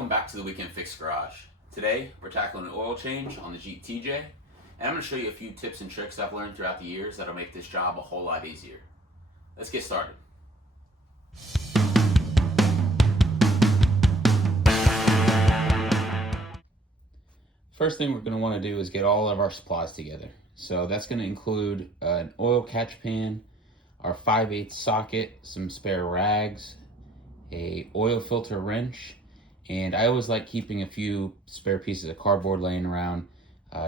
Welcome back to the Weekend Fix Garage. Today, we're tackling an oil change on the Jeep TJ, and I'm going to show you a few tips and tricks I've learned throughout the years that'll make this job a whole lot easier. Let's get started. First thing we're going to want to do is get all of our supplies together. So that's going to include an oil catch pan, our 5/8 socket, some spare rags, a oil filter wrench, and I always like keeping a few spare pieces of cardboard laying around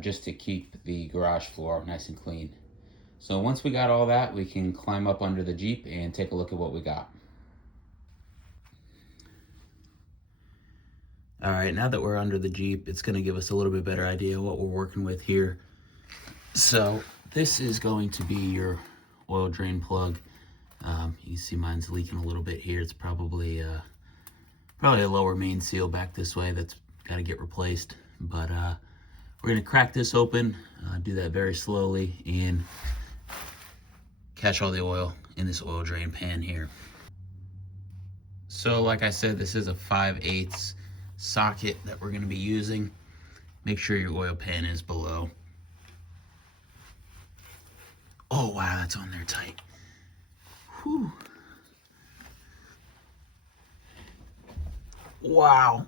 just to keep the garage floor nice and clean. So once we got all that, we can climb up under the Jeep and take a look at what we got. All right, now that we're under the Jeep, it's gonna give us a little bit better idea what we're working with here. So this is going to be your oil drain plug. You can see mine's leaking a little bit here. It's probably a lower main seal back this way that's got to get replaced. But we're going to crack this open, do that very slowly, and catch all the oil in this oil drain pan here. So like I said, this is a 5/8 socket that we're going to be using. Make sure your oil pan is below. Oh wow, that's on there tight. Whew. Wow.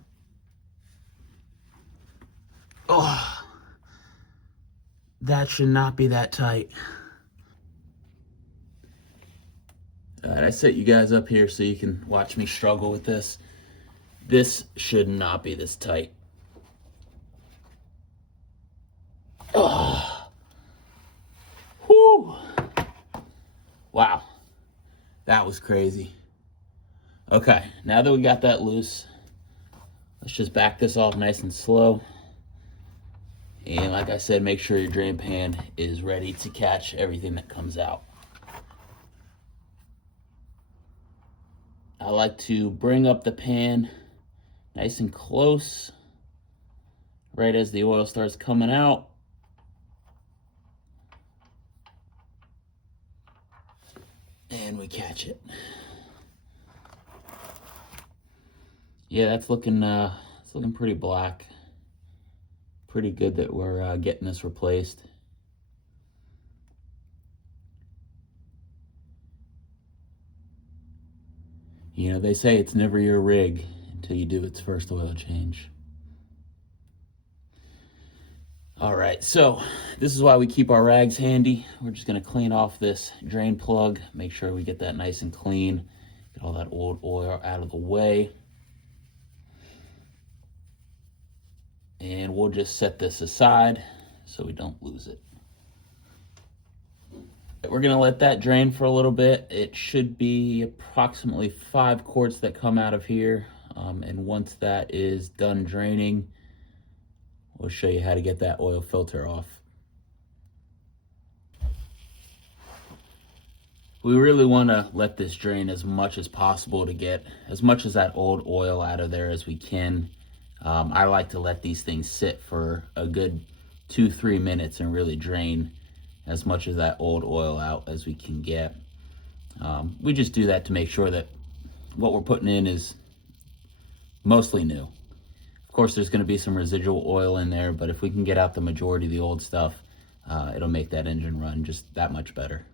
Oh, that should not be that tight. All right, I set you guys up here so you can watch me struggle with this. This should not be this tight. Oh. Whew. Wow. That was crazy. Okay, now that we got that loose, let's just back this off nice and slow. And like I said, make sure your drain pan is ready to catch everything that comes out. I like to bring up the pan nice and close, right as the oil starts coming out. And we catch it. Yeah, it's looking pretty black. Pretty good that we're getting this replaced. You know, they say it's never your rig until you do its first oil change. All right, so this is why we keep our rags handy. We're just gonna clean off this drain plug, make sure we get that nice and clean, get all that old oil out of the way. And we'll just set this aside so we don't lose it. We're gonna let that drain for a little bit. It should be approximately 5 quarts that come out of here. And once that is done draining, we'll show you how to get that oil filter off. We really want to let this drain as much as possible to get as much of that old oil out of there as we can. I like to let these things sit for a good 2-3 minutes and really drain as much of that old oil out as we can get. We just do that to make sure that what we're putting in is mostly new. Of course, there's going to be some residual oil in there, but if we can get out the majority of the old stuff, it'll make that engine run just that much better.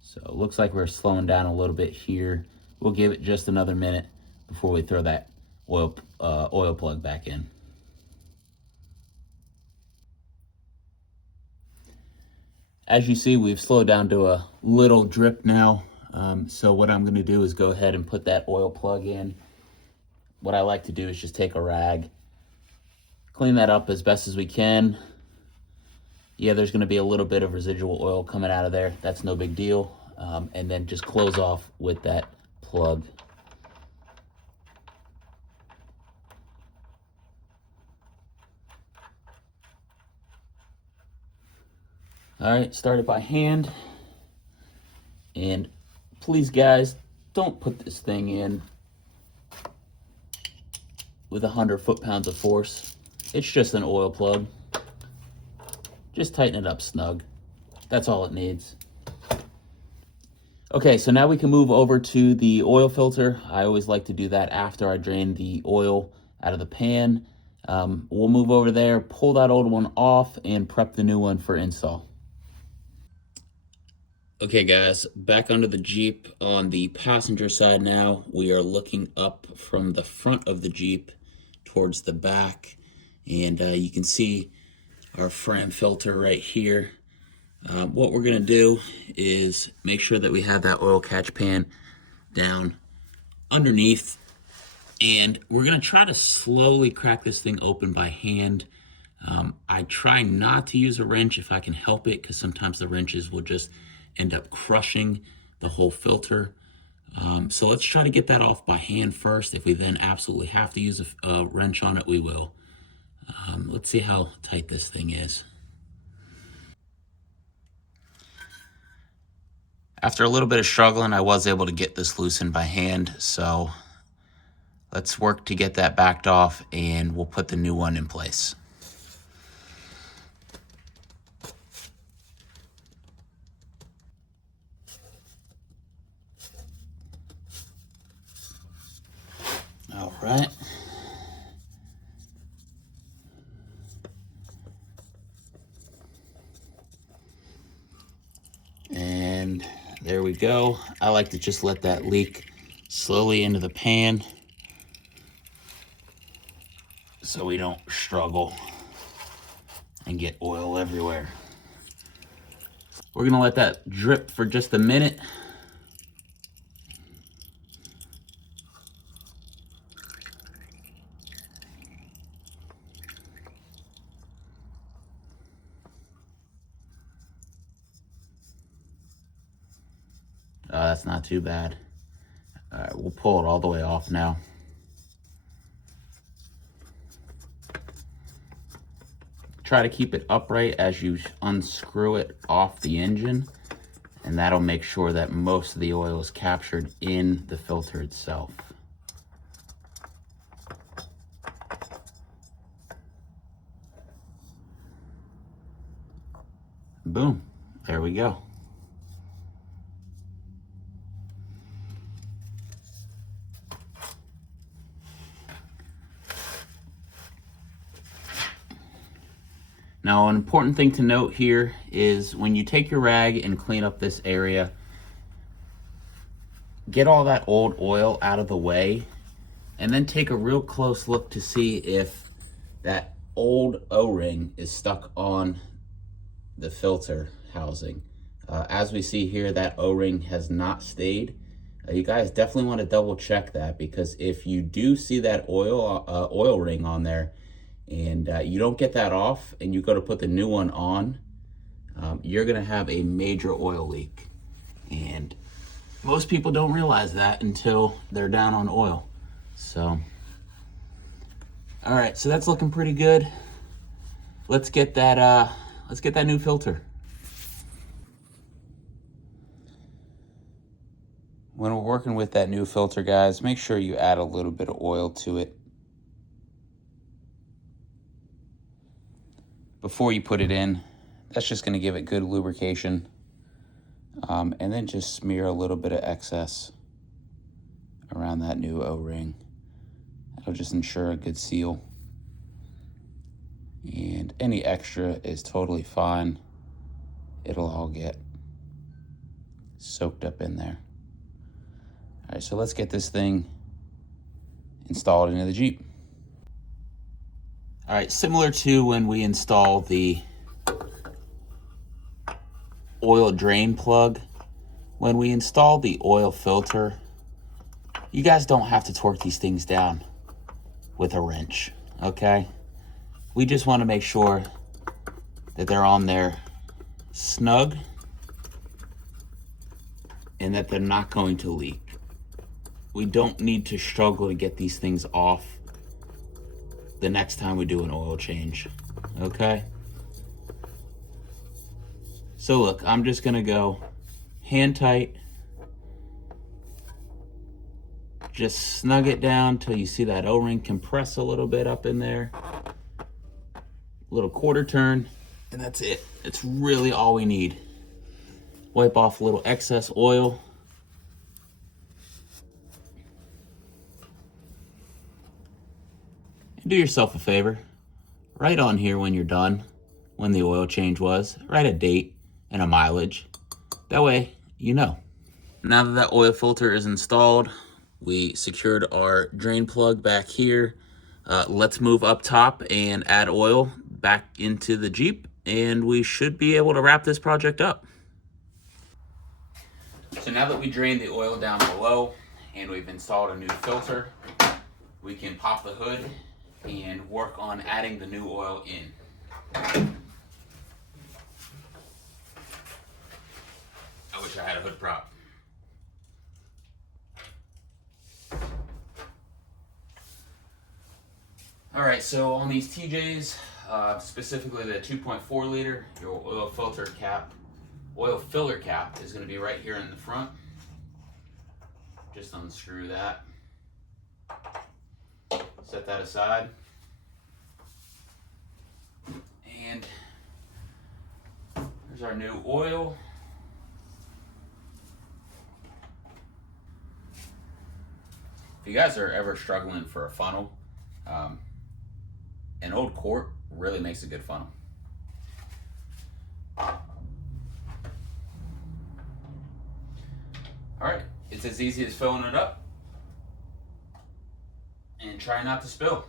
So it looks like we're slowing down a little bit here. We'll give it just another minute before we throw that oil plug back in. As you see, we've slowed down to a little drip now. So what I'm going to do is go ahead and put that oil plug in. What I like to do is just take a rag, clean that up as best as we can. Yeah, there's going to be a little bit of residual oil coming out of there. That's no big deal. And then just close off with that plug. All right, start it by hand. And please, guys, don't put this thing in with 100 foot-pounds of force. It's just an oil plug. Just tighten it up snug. That's all it needs. Okay, so now we can move over to the oil filter. I always like to do that after I drain the oil out of the pan. We'll move over there, pull that old one off, and prep the new one for install. Okay guys, back under the Jeep on the passenger side now. We are looking up from the front of the Jeep towards the back, and you can see our frame filter right here. What we're gonna do is make sure that we have that oil catch pan down underneath, and we're gonna try to slowly crack this thing open by hand. I try not to use a wrench if I can help it, because sometimes the wrenches will just end up crushing the whole filter. So let's try to get that off by hand first. If we then absolutely have to use a wrench on it, we will. Let's see how tight this thing is. After a little bit of struggling, I was able to get this loosened by hand, so let's work to get that backed off, and we'll put the new one in place. All right. And there we go. I like to just let that leak slowly into the pan so we don't struggle and get oil everywhere. We're gonna let that drip for just a minute. That's not too bad. All right, we'll pull it all the way off now. Try to keep it upright as you unscrew it off the engine, and that'll make sure that most of the oil is captured in the filter itself. Boom, there we go. Now, an important thing to note here is when you take your rag and clean up this area, get all that old oil out of the way, and then take a real close look to see if that old O-ring is stuck on the filter housing. As we see here, that O-ring has not stayed. You guys definitely want to double check that, because if you do see that oil ring on there, and you don't get that off and you go to put the new one on, you're gonna have a major oil leak. And most people don't realize that until they're down on oil. So, all right, so that's looking pretty good. Let's get that new filter. When we're working with that new filter, guys, make sure you add a little bit of oil to it before you put it in. That's just going to give it good lubrication. And then just smear a little bit of excess around that new O-ring. That'll just ensure a good seal. And any extra is totally fine. It'll all get soaked up in there. All right, so let's get this thing installed into the Jeep. All right, similar to when we install the oil drain plug, when we install the oil filter, you guys don't have to torque these things down with a wrench, okay? We just want to make sure that they're on there snug and that they're not going to leak. We don't need to struggle to get these things off the next time we do an oil change, okay? So look, I'm just gonna go hand tight. Just snug it down till you see that O-ring compress a little bit up in there. Little quarter turn, and that's it. It's really all we need. Wipe off a little excess oil do yourself a favor. Write on here when you're done, when the oil change was. Write a date and a mileage. That way, you know. Now that that oil filter is installed, we secured our drain plug back here. Let's move up top and add oil back into the Jeep, and we should be able to wrap this project up. So now that we drained the oil down below and we've installed a new filter, we can pop the hood and work on adding the new oil in. I wish I had a hood prop. All right, so on these TJs, specifically the 2.4 liter, your oil filler cap is going to be right here in the front. Just unscrew that. Set that aside. And there's our new oil. If you guys are ever struggling for a funnel, an old quart really makes a good funnel. All right, it's as easy as filling it up and try not to spill.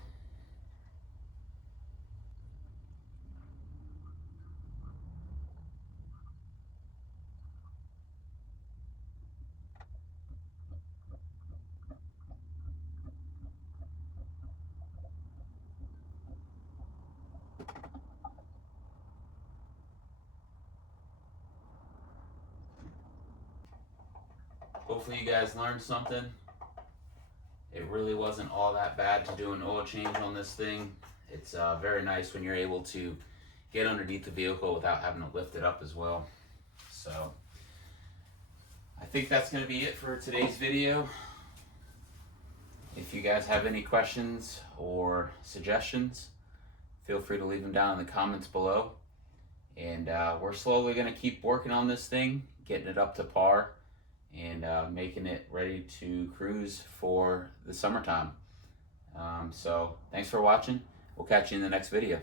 Hopefully you guys learned something. It really wasn't all that bad to do an oil change on this thing. It's very nice when you're able to get underneath the vehicle without having to lift it up as well. So I think that's going to be it for today's video. If you guys have any questions or suggestions, feel free to leave them down in the comments below. And we're slowly going to keep working on this thing, getting it up to par, and making it ready to cruise for the summertime. So thanks for watching. We'll catch you in the next video.